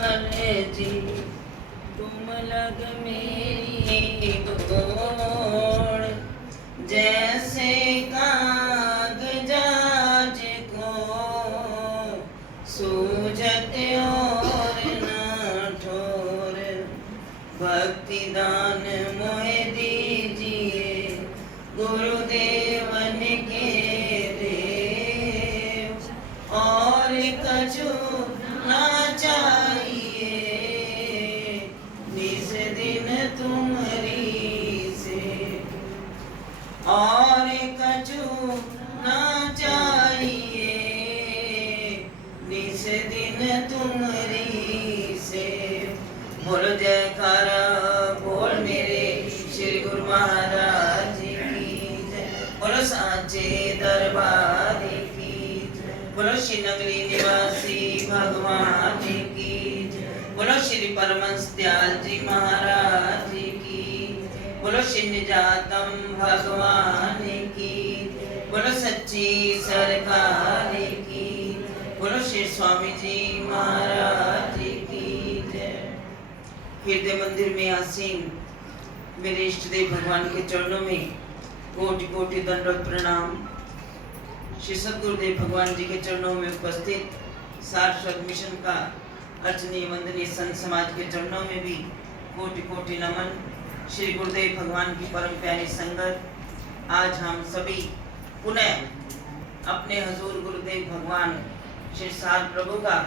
लाल जी तुम लग मेरी गोड़, जैसे कागजाज को सूझत और न ठोर। भक्ति दान मोहे दीजिए गुरुदेवन के देव, और कछु ना चाहिए निस दिन तुम्हारी से, और कछु ना चाहिए निस दिन तुम्हारी से। बोल जयकारा बोल मेरे श्री गुरु महाराज की जय, बोलो सांचे दरबार की जय, बोलो श्री नगरी निवासी भगवान की जय, बोलो श्री परमहंस दयाल जी महाराज की, बोलो श्री निजातम भगवान की, बोलो सच्ची सरकार की, बोलो श्री स्वामी जी महाराज की जय। हृदय मंदिर में आसीन मेरे इष्ट देव भगवान के चरणों में कोटि कोटि दंडवत प्रणाम। श्री सद्गुरुदेव भगवान जी के चरणों में उपस्थित सारस्वत मिशन का अर्चनीय वंदनीय संत समाज के चरणों में भी कोटि कोटि नमन। श्री गुरुदेव भगवान की परम प्यारी संगत, आज हम सभी पुनः अपने हजूर गुरुदेव भगवान श्री सार प्रभु का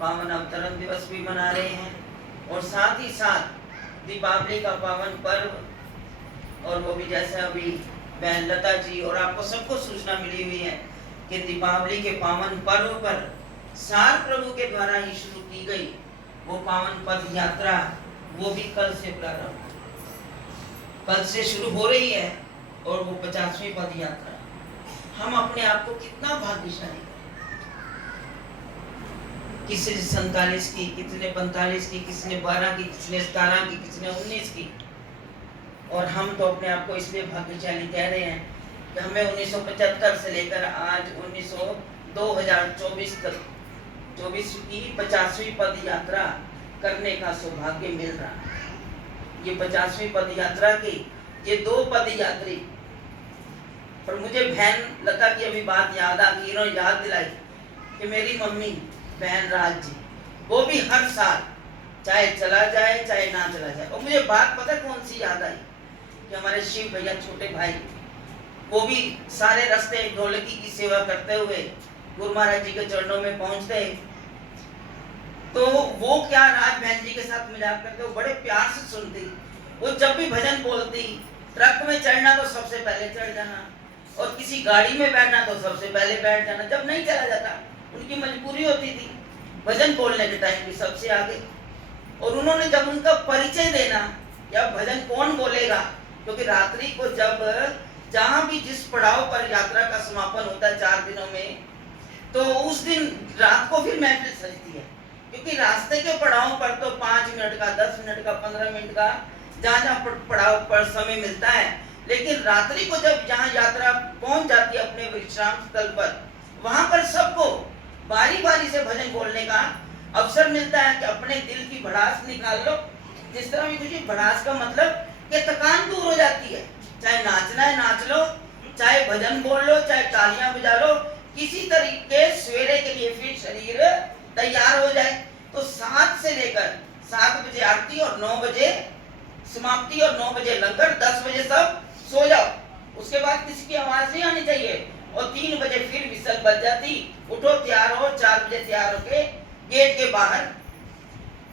पावन अवतरण दिवस भी मना रहे हैं, और साथ ही साथ दीपावली का पावन पर्व, और वो भी जैसे अभी बहन लता जी और आपको सबको सूचना मिली हुई है कि दीपावली के पावन पर्व पर सार प्रभु के द्वारा ही शुरू की गई वो पावन पद यात्रा, वो भी कल से प्रारंभ, कल से शुरू हो रही है, और वो 50वीं पद यात्रा। हम अपने आप को कितना भाग्यशाली, किसी ने 47 की, किसी ने 45 की, किसी ने 12 की, किसी ने 17 की, किसी ने 19 की, और हम तो अपने आप को इसलिए भाग्यशाली कह रहे हैं कि हमें 1975 से लेकर आज 2024 तक 24 की 50वीं पद यात्रा करने का सौभाग्य मिल रहा है। ये 50वीं पद यात्रा की ये 2 पद यात्री, और मुझे बहन लता की अभी बात याद आ गई, इन्होंने याद दिलाई कि मेरी मम्मी बहन राज जी वो भी हर साल चाहे चला जाए चाहे ना चला जाए, और मुझे बात पता कौन सी याद आई कि हमारे शिव भैया छोटे भाई वो भी सारे रास्ते ढोलकी की सेवा करते हुए गुरु महाराज जी के चरणों में पहुंचते, तो वो क्या राज बहन जी के साथ मिलाप करते, वो बड़े प्यार से सुनती। वो जब भी भजन बोलती, ट्रक में चढ़ना तो सबसे पहले चढ़ जाना, और किसी गाड़ी में बैठना तो सबसे पहले बैठ जाना। जब नहीं चला जाता, उनकी मजबूरी होती थी, भजन बोलने के टाइम भी सबसे आगे। और उन्होंने जब उनका परिचय देना या भजन कौन बोलेगा, क्योंकि रात्रि को जब जहां भी जिस पड़ाव पर यात्रा का समापन होता है 4 दिनों में, तो उस दिन रात को फिर महफिल सजती है, क्योंकि रास्ते के पड़ाव पर तो 5 मिनट का, 10 मिनट का, 15 मिनट का जहाँ जहाँ पड़ाव पर समय मिलता है, लेकिन रात्रि को जब जहाँ यात्रा पहुंच जाती है अपने विश्राम स्थल पर, वहां पर सबको बारी बारी से भजन बोलने का अवसर मिलता है कि अपने दिल की भड़ास निकाल लो। जिस तरह भी कुछ भड़ास का मतलब कि थकान दूर हो जाती है, चाहे नाचना है नाच लो, चाहे भजन बोल लो, चाहे तालियां बजा लो, किसी तरीके सवेरे के लिए फिर शरीर तैयार हो जाए। तो 7 से लेकर 7 बजे आरती और 9 बजे समाप्ति, और 9 बजे लंगर, 10 बजे सब सो जाओ। उसके बाद किसी की आवाज नहीं आनी चाहिए, और 3 बजे फिर विसल बज जाती, उठो तैयार हो, 4 बजे तैयार होके गेट के बाहर।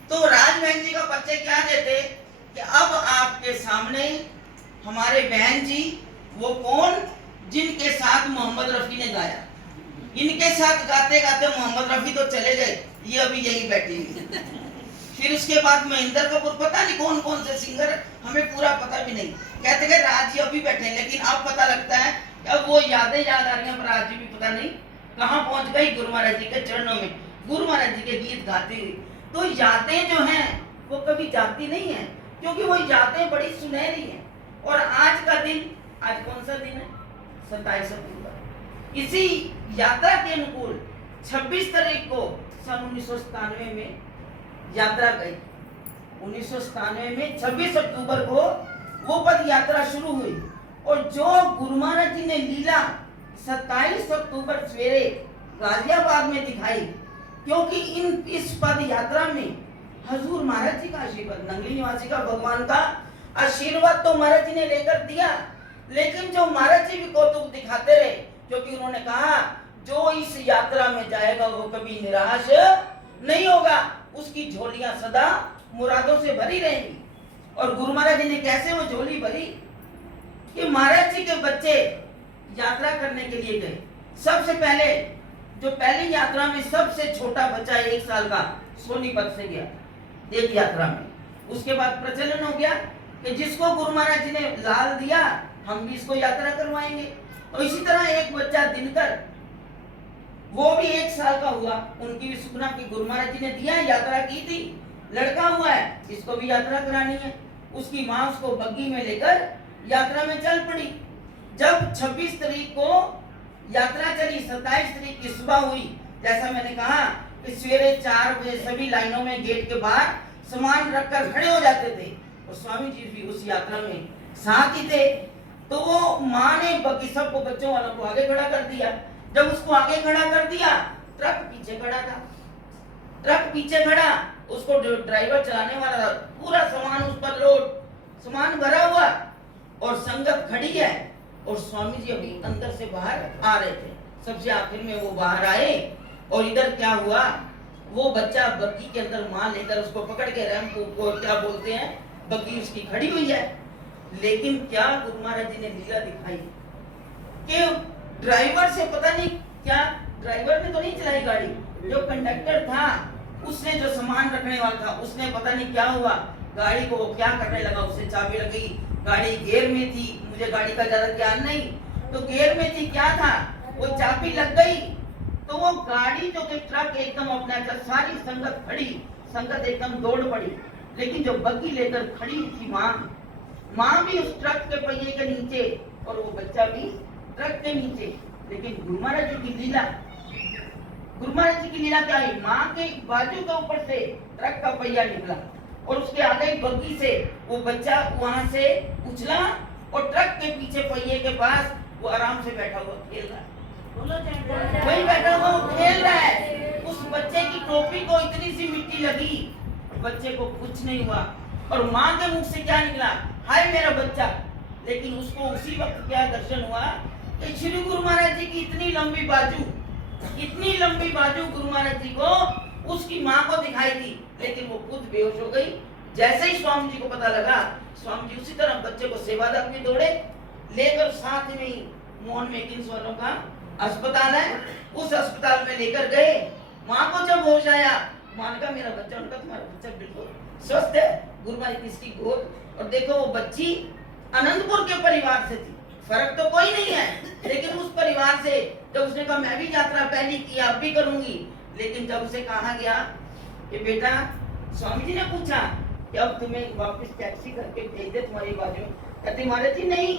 तो राज बहन जी का परिचय क्या देते कि अब आपके सामने हमारे बहन जी, वो कौन जिनके साथ मोहम्मद रफी ने गाया। इनके साथ गाते गाते मोहम्मद रफी तो चले गए, ये अभी यही बैठी हुई। फिर उसके बाद महेंद्र कपूर, पता नहीं कौन कौन से सिंगर, हमें पूरा पता भी नहीं। कहते हैं राज जी अभी बैठे, लेकिन अब पता लगता है कि अब वो यादें याद आ रही हैं, पर राज जी भी पता नहीं कहाँ पहुंच गई गुरु महाराज जी के चरणों में, गुरु महाराज जी के गीत गाते हुए। तो यादें जो हैं वो कभी जाती नहीं है, क्योंकि वो यादें बड़ी सुनहरी हैं। और आज का दिन, आज कौन सा दिन है? 27 अक्टूबर। इसी यात्रा के अनुकूल 26 तारीख को सन 1997 में यात्रा गए। 1997 में 26 अक्टूबर को वो पद यात्रा शुरू हुई और जो गुरु महाराज जी ने लीला 27 अक्टूबर सवेरे गाजियाबाद में दिखाई, क्योंकि इस पद यात्रा में हजूर महाराज जी का आशीर्वाद, नंगली निवासी का भगवान का आशीर्वाद तो महाराज जी ने लेकर दिया, लेकिन जो महाराज जी भी कौतुक दिखाते रहे, क्योंकि उन्होंने कहा जो इस यात्रा में जाएगा वो कभी निराश नहीं होगा, उसकी झोलियां सदा मुरादों से भरी रहेंगी। और गुरु महाराज जी ने कैसे वो झोली भरी कि महाराज जी के बच्चे यात्रा करने के लिए गए। सबसे पहले जो पहली यात्रा में सबसे छोटा बच्चा 1 साल का सोनीपत से गया एक यात्रा में। उसके बाद प्रचलन हो गया कि जिसको गुरु महाराज जी ने लाल दिया हम भी इसको यात्रा करवाएंगे। और इसी तरह एक बच्चा दिनकर, वो भी 1 साल का हुआ, उनकी भी सुखना की गुरु महाराज जी ने दिया, यात्रा की थी, लड़का हुआ है, इसको भी यात्रा करानी है। उसकी माँ उसको बग्गी में लेकर यात्रा में चल पड़ी। जब 26 तारीख को यात्रा चली, 27 तारीख की सुबह हुई, जैसा मैंने कहा कि सवेरे 4 बजे सभी लाइनों में गेट के बाहर सामान रखकर खड़े हो जाते थे और स्वामी जी भी उस यात्रा में साथ ही थे। तो वो माँ ने बग्गी सबको, बच्चों वालों को आगे खड़ा कर दिया। जब उसको आगे खड़ा कर दिया, ट्रक पीछे खड़ा था, ट्रक पीछे खड़ा, उसको ड्राइवर चलाने वाला था, पूरा सामान उस पर लोड, सामान भरा हुआ और संगत खड़ी है और स्वामी जी अभी अंदर से बाहर आ रहे थे। सबसे आखिर में वो बाहर आए और इधर क्या हुआ, वो बच्चा बग्गी के अंदर मां लेकर उसको पकड़ के रैंप को क्या बोलते हैं, बग्गी उसकी खड़ी हुई है। लेकिन क्या गुरु महाराज जी ने लीला दिखाई कि ड्राइवर से पता नहीं क्या, ड्राइवर ने तो नहीं चलाई गाड़ी, जो कंडक्टर था उसने, जो सामान रखने वाला था उसने पता नहीं क्या हुआ, गाड़ी को वो क्या करने लगा, उससे चाबी लग गई, गाड़ी गियर में थी, मुझे गाड़ी का ज्यादा ज्ञान नहीं, तो गियर में थी, क्या था, वो चाबी लग गई तो वो गाड़ी जो कि ट्रक एकदम अपने अंदर, सारी संगत खड़ी, संगत एकदम दौड़ पड़ी। लेकिन जो बग्गी लेकर खड़ी थी माँ भी उस ट्रक के पहिए के नीचे और वो बच्चा भी ट्रक के नीचे। लेकिन गुरु महाराज जी की लीला, गुरु महाराज जी की लीला क्या है, माँ के बाजू के ऊपर से ट्रक का पहिया निकला और उसके आगे बग्गी से वो बच्चा वहां से उछला और ट्रक के पीछे पहिए के पास वो आराम से बैठा हुआ खेल रहा है, वही बैठा हुआ वो खेल रहा है। उस बच्चे की टोपी को इतनी सी मिट्टी लगी, बच्चे को कुछ नहीं हुआ और माँ के मुख से क्या निकला, हाय मेरा बच्चा। लेकिन उसको उसी वक्त क्या दर्शन हुआ कि श्री गुरु महाराज जी की इतनी लंबी बाजू, इतनी लंबी बाजू गुरु महाराज जी को उसकी माँ को दिखाई दी, लेकिन वो खुद बेहोश हो गई। जैसे ही स्वामी जी को पता लगा, स्वामी जी उसी तरह बच्चे को सेवादार भी दौड़े लेकर, साथ में ही मोहन मेकिंस वालों का अस्पताल है, उस अस्पताल में लेकर गए। माँ को जब होश आया, माँ ने कहा मेरा बच्चा, उनका तुम्हारा बच्चा बिल्कुल स्वस्थ है, गुरु महाराज की इसकी गोद। और देखो वो बच्ची अनंतपुर के परिवार से थी, फर्क तो कोई नहीं है, लेकिन उस परिवार से जब उसने कहा मैं भी यात्रा पहली की, अब भी करूंगी, लेकिन जब उसे कहा गया कि बेटा, स्वामी जी ने पूछा कि अब तुम्हें वापस टैक्सी करके भेज दे तुम्हारी बाजू, कहती महाराज जी नहीं,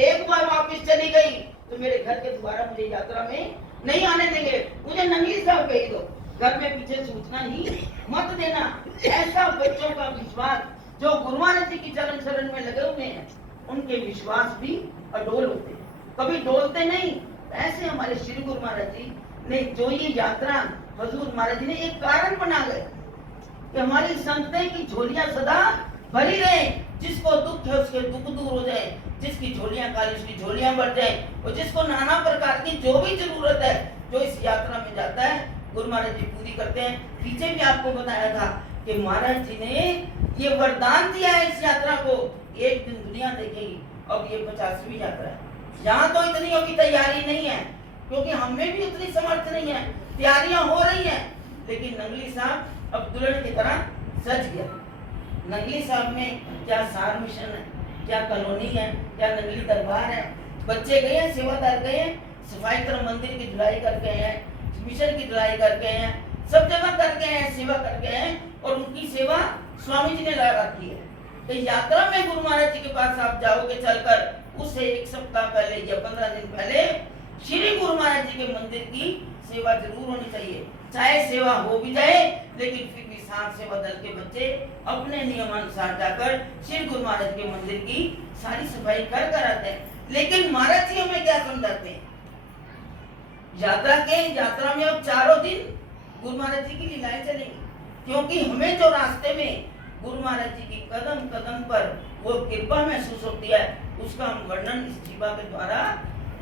एक बार वापस चली गई तो मेरे घर के द्वारा मुझे यात्रा में नहीं आने देंगे, मुझे नंगी साहब भेज दो, घर में पीछे सूचना ही मत देना। ऐसा बच्चों का विश्वास जो गुरु महाराज जी की चरण शरण में लगे हुए हैं, उनके विश्वास भी अडोल होते हैं, कभी डोलते नहीं। ऐसे हमारे श्री गुरु महाराज जी ने जो ये यात्रा हजूर महाराज जी ने एक कारण बना गए कि हमारी संगतें की झोलियां सदा भरी रहे, जिसको दुख है उसके दुख दूर हो जाए, जिसकी झोलियां खाली उसकी झोलियां भर जाए, और जिसको नाना प्रकार की जो भी जरूरत है जो इस यात्रा में जाता है गुरु महाराज जी पूरी करते हैं। पीछे भी आपको बताया था कि महाराज जी ने ये वरदान दिया है इस यात्रा को, एक दिन दुनिया देखेगी। अब ये 50वीं यात्रा है, यहाँ तो इतनी अभी तैयारी नहीं है क्योंकि हमें भी उतनी समर्थ नहीं है, तैयारियां हो रही हैं, लेकिन नंगली साहब अब दुल्हन की तरह सज गया। नंगली साहब में क्या सार मिशन है, क्या कॉलोनी है, क्या नंगली दरबार है, बच्चे गए हैं, सेवादार गए हैं, सफाई कर मंदिर की धुलाई कर गए हैं, मिशन की धुलाई कर गए हैं, सब जगह कर गए हैं, सेवा कर गए हैं, और उनकी सेवा स्वामी जी ने ला रखी है। तो यात्रा में गुरु महाराज जी के पास आप जाओगे चलकर, उससे 1 सप्ताह पहले या 15 दिन पहले श्री गुरु महाराज जी के मंदिर की सेवा जरूर होनी चाहिए। चाहे सेवा हो भी जाए लेकिन फिर भी 60 सेवा दल के बच्चे अपने नियमानुसार जाकर श्री गुरु महाराज के मंदिर की सारी सफाई कर आते हैं। लेकिन महाराज जी हमें क्या समझाते हैं? यात्रा में अब 4 दिन गुरु महाराज जी की लीलाएं चलेंगी, क्योंकि हमें जो रास्ते में गुरु महाराज जी की कदम कदम पर वो कृपा महसूस होती है, उसका हम वर्णन इस जीवा के द्वारा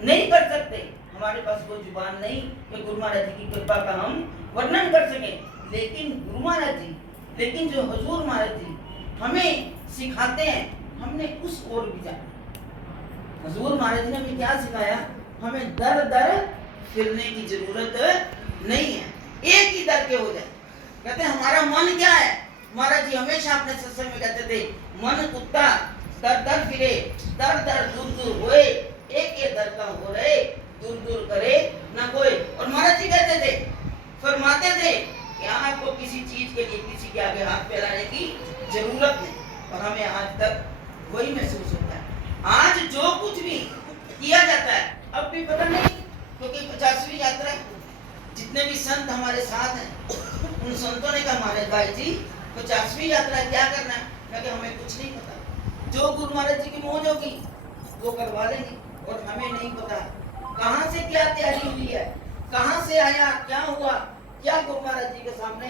नहीं कर सकते। हमारे पास वो जुबान नहीं कि गुरु महाराज जी की कृपा का हम वर्णन कर सके। लेकिन गुरु महाराज जी, लेकिन जो हुजूर महाराज जी हमें सिखाते हैं, हमने उस ओर भी जाना। हुजूर महाराज जी ने हमें क्या सिखाया? हमें दर दर फिरने की जरूरत नहीं है, एक ही दर के हो जाए। कहते हमारा मन क्या है? महाराज जी हमेशा अपने सत्संग में कहते थे, मन कुत्ता दर दर फिरे, दर दर दूर दूर होए, एक ये दर का हो रहे, दूर दूर करे ना कोई। और महाराज जी कहते थे, फरमाते थे कि आपको किसी चीज के लिए किसी के आगे हाथ फैलाने की जरूरत नहीं। और हमें आज तक वही महसूस होता है। आज जो कुछ भी किया जाता है, अब भी पता नहीं, क्योंकि 50वीं यात्रा, जितने भी संत हमारे साथ हैं, उन संतों ने कहा महाराज भाई जी 50वीं यात्रा क्या करना है? क्योंकि हमें कुछ नहीं पता, जो गुरु महाराज जी की मौज होगी वो करवा लेंगे, और हमें नहीं पता कहाँ से क्या तैयारी हुई है, कहाँ से आया, क्या हुआ, क्या गुरु महाराज जी के सामने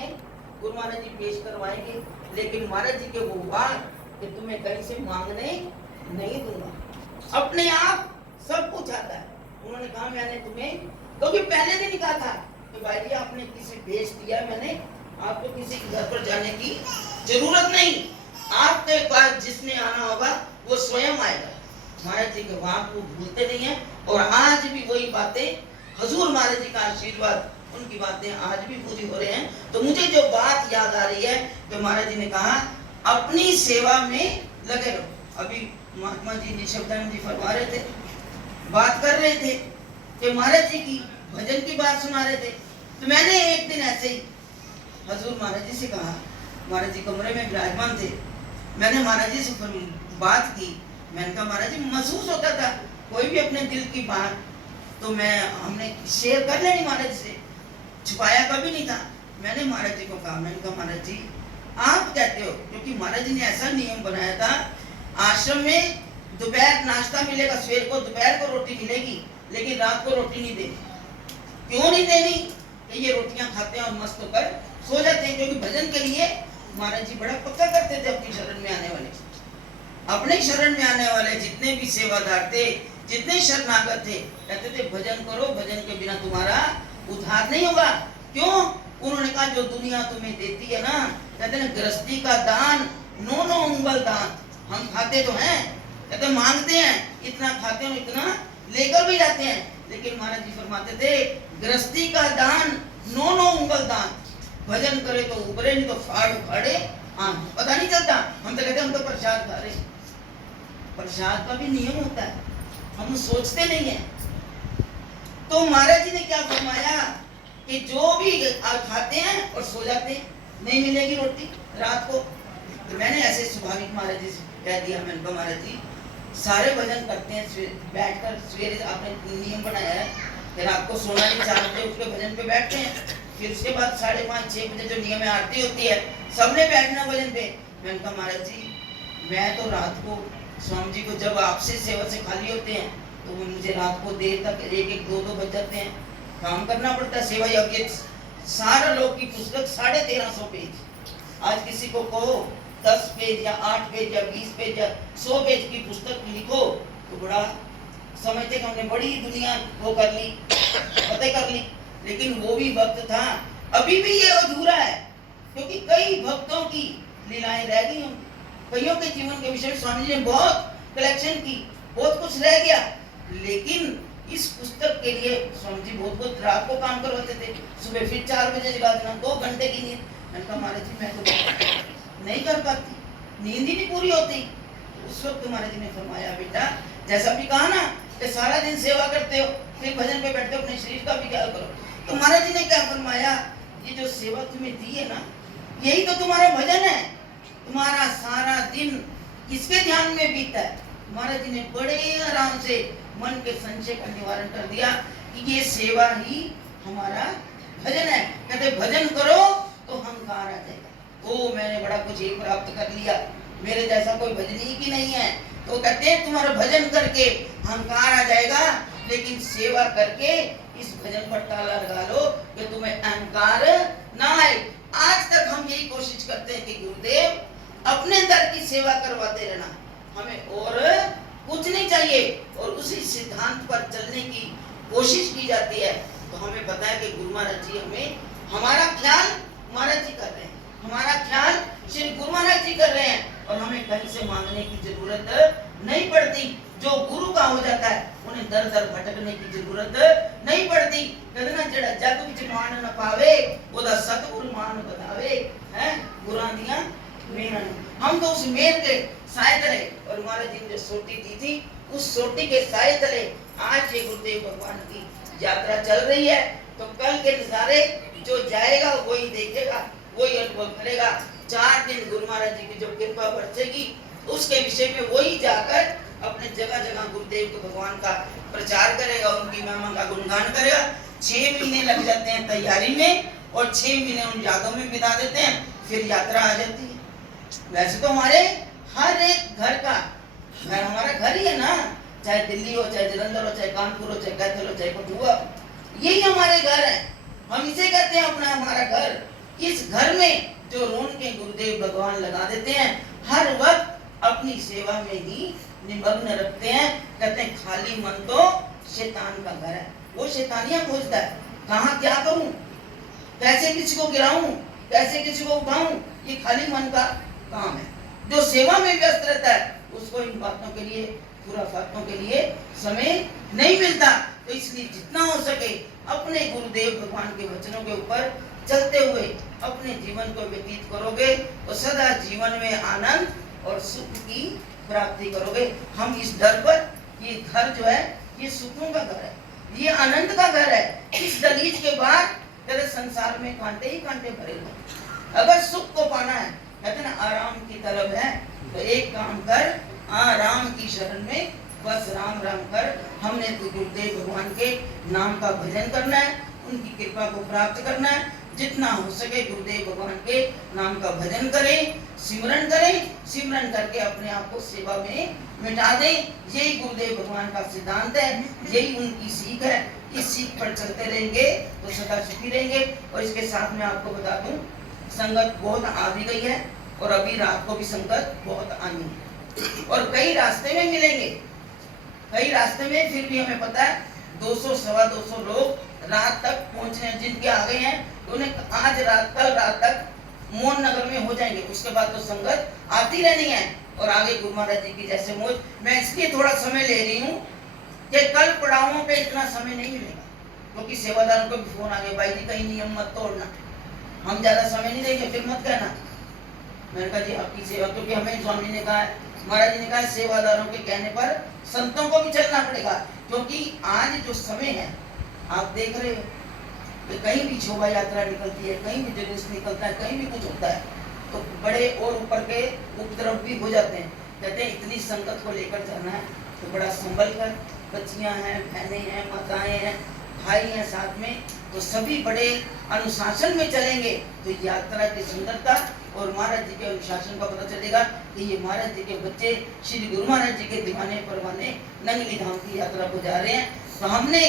गुरु महाराज जी पेश करवाएंगे। लेकिन महाराज जी के वो बात कि तुम्हें कहीं से मांगने नहीं दूंगा, अपने आप सब कुछ आता है। उन्होंने कहा मैंने तुम्हें, क्योंकि पहले दिन कहा था कि भाई जी आपने किसी भेज दिया, मैंने आपको किसी के घर पर जाने की जरूरत नहीं, आपके पास जिसने आना होगा वो स्वयं आएगा। महाराज जी के वहां को भूलते नहीं है, और आज भी वही बातें, हुजूर महाराज जी का आशीर्वाद, उनकी बातें आज भी पूरी हो रहे हैं। तो मुझे जो बात याद आ रही है, तो महाराज जी ने कहा अपनी सेवा में लगे रहो। अभी महात्मा जी निशब्दानंद जी फरमा रहे थे, बात कर रहे थे कि महाराज जी की भजन की बात सुना रहे थे। तो मैंने एक दिन ऐसे ही हुजूर महाराज जी से कहा, महाराज जी कमरे में विराजमान थे, मैंने महाराज जी से बात की। मैंने कहा महाराज जी महसूस होता था कोई भी अपने दिल की बात तो हमने शेयर कर लेनी महाराज जी से, छुपाया कभी नहीं था। मैंने महाराज जी को कहा, मैंने कहा महाराज जी आप कहते हो, क्योंकि महाराज जी ने ऐसा नियम बनाया था, आश्रम में दोपहर नाश्ता मिलेगा, सवेर को दोपहर को रोटी मिलेगी, लेकिन रात को रोटी नहीं देनी। क्यों नहीं देनी? कि ये रोटियां खाते हैं और मस्त होकर सो जाते हैं। क्योंकि भजन के लिए महाराज जी बड़ा पक्का करते थे अपनी शरण में आने वाले, अपने शरण में आने वाले जितने भी सेवादार थे, जितने शरणागत थे, कहते थे भजन करो, भजन के बिना तुम्हारा उद्धार नहीं होगा। क्यों? उन्होंने कहा जो दुनिया तुम्हें देती है ना, कहते हैं गृहस्थी का दान 9 उंगल दान, हम खाते तो हैं, कहते मांगते हैं, इतना खाते हैं इतना लेकर भी जाते हैं, लेकिन महाराज जी फरमाते थे गृहस्थी का दान 9 उंगल दान, भजन करे तो उबरे नहीं तो फाड़ उखाड़े। हाँ पता नहीं चलता, हम तो कहते हम तो प्रसाद खा रहे, प्रसाद का भी नियम होता है, हम सोचते नहीं है। तो महाराज जी ने क्या फरमाया कि जो भी खाते हैं और सो जाते हैं, नहीं मिलेगी रोटी रात को। तो मैंने ऐसे स्वाभाविक महाराज जी से कह दिया, मैंने कहा महाराज जी सारे भजन करते हैं बैठकर, सवेरे आपने नियम बनाया है कि रात को सोना नहीं, 4 बजे उठ के भजन पे बैठते हैं, फिर उसके बाद 5:30-6 बजे जो नियम है आरती होती है, सबने बैठना भजन पे। मैंने कहा महाराज जी मैं तो रात को स्वामी जी को जब आपसे सेवा से खाली होते हैं तो मुझे रात को देर तक 1-1, 2-2 बज जाते हैं, काम करना पड़ता है सेवा यज्ञ। सारा लोग की पुस्तक 1350 पेज, आज किसी को कहो 10 पेज या 8 पेज या 20 पेज या 100 पेज की पुस्तक लिखो तो बड़ा समझते कि हमने बड़ी दुनिया वो कर ली, फतेह कर ली। लेकिन वो भी वक्त था, अभी भी ये अधूरा है, क्योंकि कई भक्तों की लीलाएं रह गई, कईयों के जीवन के विषय में स्वामी जी ने बहुत कलेक्शन की, बहुत कुछ रह गया। लेकिन इस पुस्तक के लिए स्वामी जी बहुत रात को काम करवाते थे, सुबह फिर 4 बजे जगा देना, 2 घंटे की नींद। मैंने कहा महाराज जी मैं तो नहीं कर पाती, नींद ही नहीं पूरी होती। उस वक्त महाराज जी ने फरमाया बेटा जैसा भी कहा ना कि सारा दिन सेवा करते हो फिर भजन पे बैठते हो, अपने शरीर का भी ख्याल करो। तो महाराज जी ने क्या फरमाया, ये जो सेवा तुम्हें दी है ना, यही तो तुम्हारा भजन है। तुम्हारा सारा दिन किसके ध्यान में बीता है? महाराज जी ने बड़े आराम से मन के संशय का निवारण कर दिया कि ये सेवा ही हमारा भजन है। कहते भजन करो तो अहंकार आ जाएगा, ओ मैंने बड़ा कुछ ही प्राप्त कर लिया, मेरे जैसा कोई भजनी की नहीं है। तो कहते हैं तुम्हारा भजन करके अहंकार आ जाएगा, लेकिन सेवा करके इस भजन पर ताला लगा लो कि तुम्हें अहंकार ना आए। आज तक हम यही कोशिश करते हैं कि गुरुदेव अपने दर की सेवा करवाते रहना, हमें और कुछ नहीं चाहिए, और उसी सिद्धांत पर चलने की कोशिश की जाती है। तो हमें पता है कि गुरु महाराज जी हमें, हमारा ख्याल महाराज जी कर रहे हैं, हमारा ख्याल श्री गुरु महाराज जी कर रहे हैं, और हमें कहीं से मांगने की जरूरत नहीं पड़ती। जो गुरु का हो जाता है उन्हें दर दर भटकने की जरूरत नहीं पड़ती। कहते ना जेड़ा जग विच मान न पावे ओदा सतगुरु मान बतावे, हैं गुरां दियां मेहरां। हम तो उस मेहर के साए तले, और महाराज जी ने जो सोटी दी थी उस सोटी के साए तले आज ये गुरुदेव भगवान की यात्रा चल रही है। तो कल के नजारे जो जाएगा वही देखेगा, वही अनुभव करेगा। 4 दिन गुरु महाराज जी की जो कृपा बरसेगी उसके विषय में वही जाकर अपने जगह जगह गुरुदेव के भगवान का प्रचार करेगा, उनकी महिमा का गुणगान करेगा। 6 महीने लग जाते हैं तैयारी में, और 6 महीने उन यादों में बिता देते हैं, फिर यात्रा आ जाती है। वैसे तो हमारे हर एक घर का घर हमारा घर ही है ना, चाहे दिल्ली हो, चाहे जलंधर हो, चाहे कानपुर हो, चाहे कैथल हो, चाहे कठुआ, यही हमारे घर है। हम इसे कहते हैं अपना हमारा घर। इस घर में जो रोन के गुरुदेव भगवान लगा देते हैं, हर वक्त अपनी सेवा में ही निमग्न रखते हैं। कहते हैं खाली मन तो शैतान का घर है, वो शैतानियां खोजता है, कहाँ क्या करूं, कैसे किसी को गिराऊं, कैसे किसी को उठाऊं, ये खाली मन का काम है। जो सेवा में व्यस्त रहता है उसको इन बातों के लिए, खुराफातों के लिए समय नहीं मिलता। तो इसलिए जितना हो सके अपने गुरुदेव भगवान के वचनों के ऊपर चलते हुए अपने जीवन को व्यतीत करोगे तो सदा जीवन में आनंद और सुख की प्राप्ति करोगे। हम इस दर पर, ये घर जो है ये सुखों का घर है, ये आनंद का घर है। इस दलीज के बाद तेरे संसार में कांटे ही कांटे भरे हुए। अगर सुख को पाना है, कहते ना आराम की तलब है, तो एक काम कर, आराम की शरण में बस राम राम कर। हमने तो गुरुदेव भगवान के नाम का भजन करना है, उनकी कृपा को प्राप्त करना है। जितना हो सके गुरुदेव भगवान के नाम का भजन करें, सिमरन करें, सिमरन करके अपने आप को सेवा में मिटा दें। यही गुरुदेव भगवान का सिद्धांत है, यही उनकी सीख है। इस सीख पर चलते रहेंगे तो सदा सुखी रहेंगे। और इसके साथ में आपको बता दूं, संगत बहुत आ भी गई है, और अभी रात को भी संगत बहुत आनी है, और कई रास्ते में मिलेंगे, कई रास्ते में। फिर भी हमें पता है 200 सवा 200 लोग रात तक पहुंचने, जिनके आ गए हैं उन्हें आज रात, कल रात तक मोहन नगर में हो जाएंगे। उसके बाद तो संगत आती रहनी है, और आगे गुरु महाराज जी की जैसे मौज। मैं इसलिए थोड़ा समय ले रही हूँ कि कल पड़ावों पे इतना समय नहीं मिलेगा, क्योंकि सेवादारों को भी फोन आ गया, भाई जी कहीं नियम मत तोड़ना, हम ज्यादा समय नहीं देंगे, फिर मत कहना। मैंने कहा जी आपकी सेवा, क्योंकि हमें स्वामी ने कहा है, महाराज जी ने कहा सेवादारों के कहने पर संतों को भी चलना पड़ेगा। क्योंकि आज जो समय है आप देख रहे हो कि कहीं भी शोभा यात्रा निकलती है, कहीं भी जुलूस निकलता है, कहीं भी कुछ होता है, तो बड़े और ऊपर के उपद्रव भी हो जाते हैं। कहते हैं इतनी संगत को लेकर जाना है तो बड़ा संभल कर, बच्चियां हैं, बहनें हैं, माताएं हैं, भाई हैं साथ में, तो सभी बड़े अनुशासन में चलेंगे तो यात्रा की सुंदरता और महाराज जी के अनुशासन का पता चलेगा कि ये महाराज जी के बच्चे श्री गुरु महाराज जी के दीवाने परवाने नंगली धाम की यात्रा को जा रहे हैं। तो हमने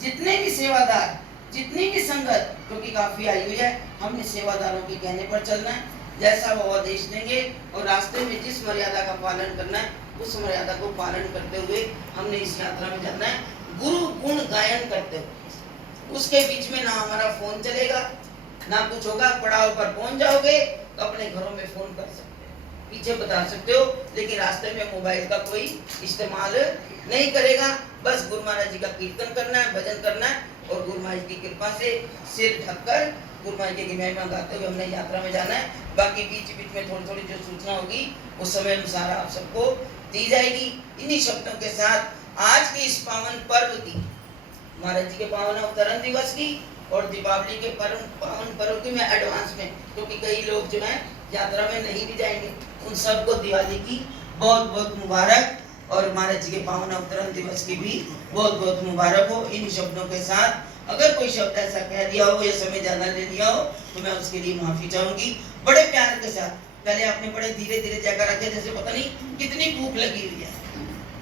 जितने भी सेवादार, जितनी भी संगत, क्योंकि काफी आई हुई है, हमने सेवादारों के कहने पर चलना है, जैसा वो आदेश देंगे, और रास्ते में जिस मर्यादा का पालन करना है उस मर्यादा को पालन करते हुए हमने इस यात्रा में जाना है, गुरु गुण गायन करते हुए। उसके बीच में ना हमारा फोन चलेगा, ना कुछ होगा। पड़ाव पर पहुंच जाओगे तो अपने घरों में फोन कर सकते हो, पीछे बता सकते हो, लेकिन रास्ते में मोबाइल का कोई इस्तेमाल नहीं करेगा। बस गुरु महाराज जी का कीर्तन करना है, भजन करना है, और गुरु महाराज की कृपा से सिर ढककर गुरु महाराज की महिमा गाते हुए हमने यात्रा में जाना है। बाकी बीच बीच में थोड़ी थोड़ी जो सूचना होगी उस समय अनुसार आप सबको दी जाएगी। इन्हीं शब्दों के साथ आज के इस पावन पर्व की, महाराज जी के पावन अवतरण दिवस की और दीपावली के पावन पर्व की मैं एडवांस में, क्योंकि कई लोग जो हैं यात्रा में नहीं भी जाएंगे, उन सबको दिवाली की बहुत बहुत मुबारक, और महाराज जी के पावन अवतरण दिवस की भी बहुत बहुत मुबारक हो। इन शब्दों के साथ अगर कोई शब्द ऐसा कह दिया हो या समय ज्यादा ले लिया हो तो मैं उसके लिए माफी चाहूंगी। बड़े प्यार के साथ। पहले आपने बड़े धीरे धीरे जयकारा किया जैसे पता नहीं कितनी भूख लगी हुई है,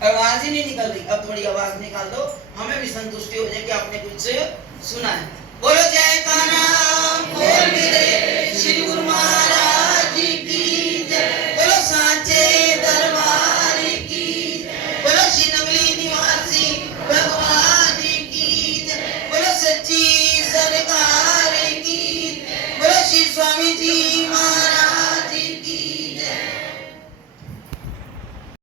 आवाज ही नहीं निकल रही। अब थोड़ी आवाज निकाल दो, हमें भी संतुष्टि हो जाए कि आपने कुछ सुना है। बोलो जयकारा, बोल मेरे श्री गुरु महाराज।